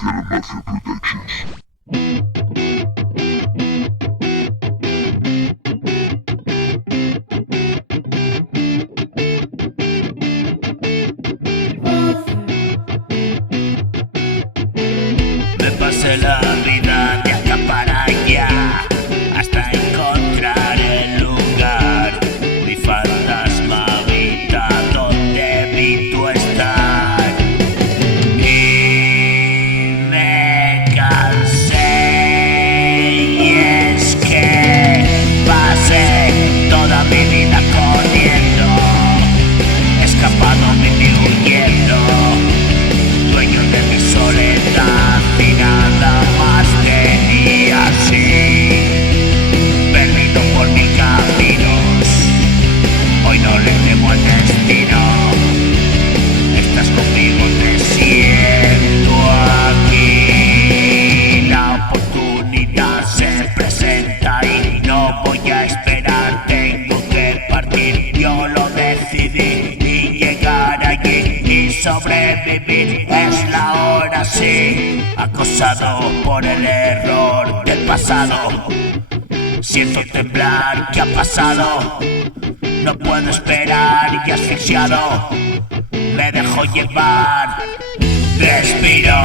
Me pasé la vida de acá para allá hasta encontrar el lugar. Mi fantasma habita donde evito estar. Y me cansé, y es que pasé toda mi vida corriendo, escapado, viví, huyendo, dueño de mi soledad, y nada más tenía así, perdido por mis caminos. Hoy no le temo al destino, estás conmigo, te siento aquí. La oportunidad se presenta y no voy a esperar, tengo que partir, yo lo decidí, y llegar allí y sobrevivir. Es la hora, sí, acosado por el error del pasado. Siento temblar, ¿qué ha pasado? No puedo esperar y asfixiado me dejo llevar. Respiro